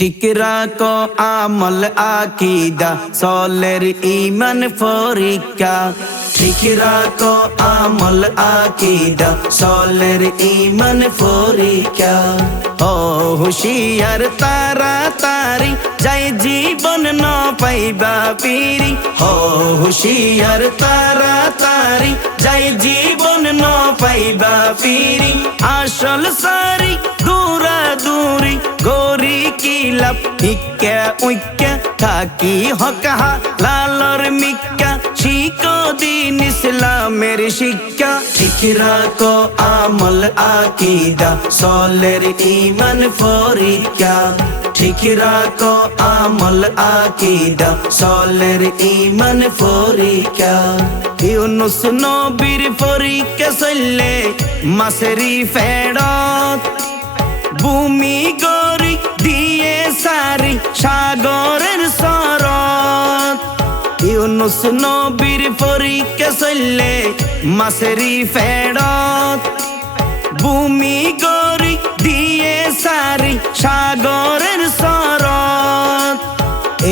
ঠিক রাখো আমল আকীদা সলের ঈমান পরীক্ষা। ঠিক রাখো আমল আকীদা সলের ঈমান পরীক্ষা। ও হুশিয়ার তাড়াতাড়ি যাই জীবন ন পাইবা ফিরি। ও হুশিয়ার তাড়াতাড়ি যাই জীবন ন পাইবা ফিরি। আসল সারি দূরাদূরি গরি কিলাপ হিক্কা উইক্কা থাকি হকাহা লালর মিক্কা শিখো দিন ইসলামের শিক্ষা। ঠিক রাখো আমল আকীদা সলের ঈমান পরীক্ষা। ঠিক রাখো আমল আকীদা সলের ঈমান পরীক্ষা। ইউনুস নবীর পরীক্ষা চললে মাছেরি ফেরত ভূমি গরি দিয়ে সারি সাগরের সরত। ইউনুস নবীর পরীক্ষা চললে মাছেরি ফেরত ভূমি গরি দিয়ে সারি সাগরের সরত।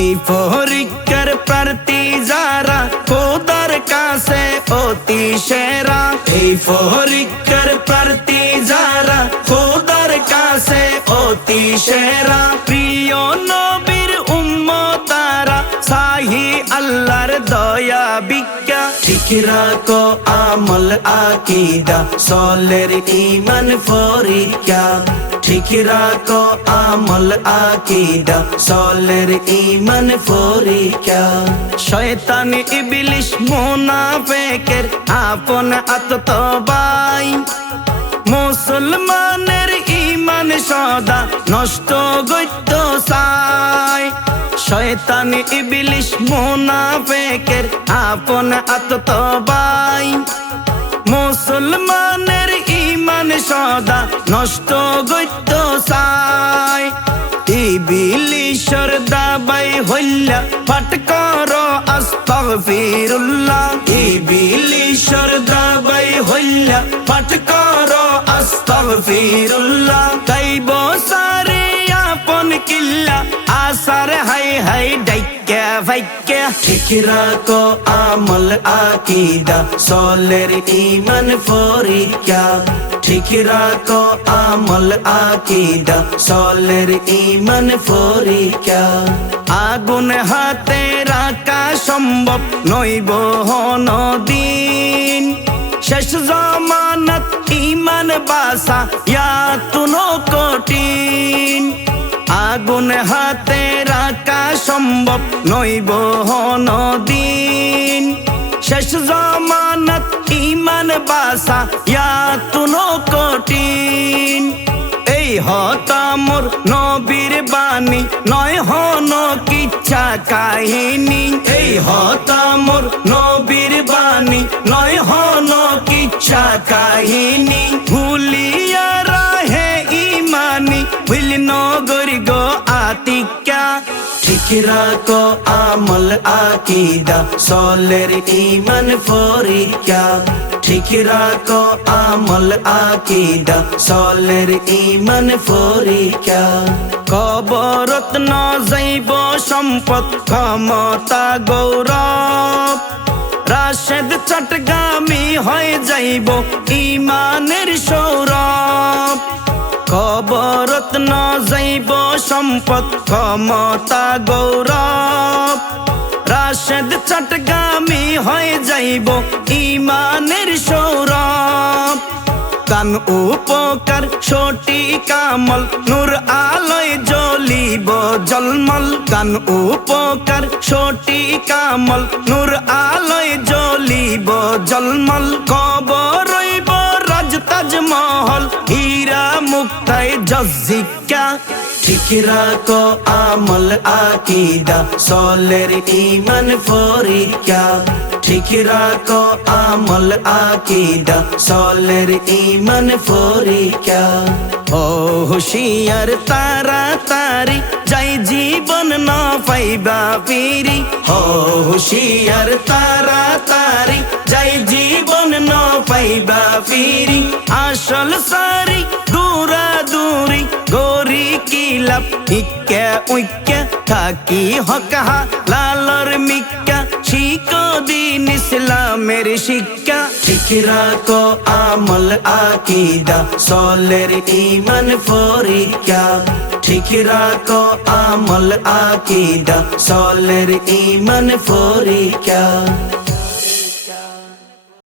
এই পরীক্ষার প্রার্থী যারা খোদার কাছে অতি সেরা। এই পরীক্ষার প্রার্থী যারা খোদার কাছে অতি সেরা। প্রিয় নবীর উম্মতারা সাহি আল্লাহর দয়া ভিক্ষা। ঠিক রাখো আমল আকীদা সলের ঈমান পরীক্ষা। ঠিক রাখো আমল আকীদা সলের ঈমান পরীক্ষা। শয়তান ইবলিস মুনাফিকের আপন আততবাই মুসলমানের ঈমান সদা নষ্ট গইত চায়। শয়তান ইবলিস মুনাফিকের আপন আততবাই মুসলমানের ঈমান সদা নষ্ট গইত চায়। ইবলিসের দাবাই হইলা পাঠ করো আস্তাগফিরুল্লাহ। ইবলিসের দাবাই হইলা পাঠ করো আস্তাগফিরুল্লাহ। তাইব সারে আপন কিল্লা আসার হাই হাই ডাইকা ভাইকা। ঠিক রাখো আমল আকীদা সলের ঈমান পরীক্ষা। ঠিক রাখো আমল আকীদা সলের ঈমান পরীক্ষা। আগুন হাতে রাখা সম্ভব নইব দিন শেষ জামানত ঈমান বাসা ইয়াতুনো কঠিন। আগুন হাতে রাখা সম্ভব নইব দিন শেষ জামানত ঈমান বাসা ইয়াতুনো কঠিন। এই হতামর নবীর বাণী নয় হন কিচ্ছা কাহিনী। এই হতামর নবীর বাণী নয় হন কিচ্ছা কাহিনী। ভুলিয়া রাহে ঈমানি ভুল নগরি গো আতিকা। ঠিক রাখো আমল আকীদা সলের ঈমান পরীক্ষা। ঠিক রাখো আমল আকীদা সলের ঈমান পরীক্ষা। কবরত ন যাইব সম্পদ ক্ষমতা গৌরব রাশেদ চটগামী হয়ে যাইব ঈমানের সৌরভ। কবরত ন যাইব সম্পদ ক্ষমতা গৌরব রাশেদ চটগামী হয়ে যাইব ঈমানের সৌরভ। কান উপকার সঠিক আমল নূর আলোয় জ্বলিব জলমল। কান উপকার সঠিক আমল নূর আলোয় জ্বলিব জলমল। কবর রইব রাজ তাজমহল হীরা মুক্তায় জজ্জিকা। ঠিক রাখো আমল আকীদা সলের ঈমান পরীক্ষা। ঠিক রাখো আমল আকীদা সলের ঈমান পরীক্ষা। ও হুশিয়ার তাড়াতাড়ি যাই জীবন ন পাইবা ফিরি। ও হুশিয়ার তাড়াতাড়ি যাই জীবন ন পাইবা ফিরি। আসল সারি দূরাদূরি গরি কিলা লাভ ইক্কা উইক্কা থাকি হকাহা লালর মিক্কা শিখো দিন ইসলামের শিক্ষা ঠিক রাখো আমল আকীদা সলের ঈমান পরীক্ষা ঠিক রাখো আমল আকীদা সলের ঈমান পরীক্ষা